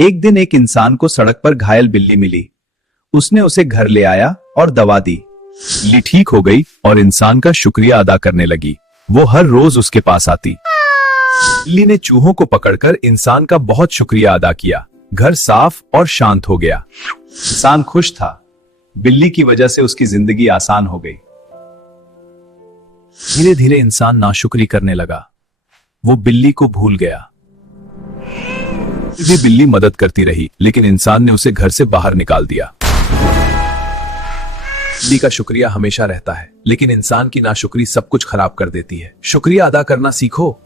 एक दिन एक इंसान को सड़क पर घायल बिल्ली मिली। उसने उसे घर ले आया और दवा दी। बिल्ली ठीक हो गई और इंसान का शुक्रिया अदा करने लगी। वो हर रोज उसके पास आती। बिल्ली ने चूहों को पकड़कर इंसान का बहुत शुक्रिया अदा किया। घर साफ और शांत हो गया। इंसान खुश था। बिल्ली की वजह से उसकी जिंदगी आसान हो गई। धीरे धीरे इंसान नाशुक्री करने लगा। वो बिल्ली को भूल गया। फिर भी बिल्ली मदद करती रही, लेकिन इंसान ने उसे घर से बाहर निकाल दिया। बिल्ली का शुक्रिया हमेशा रहता है, लेकिन इंसान की नाशुक्री सब कुछ खराब कर देती है। शुक्रिया अदा करना सीखो।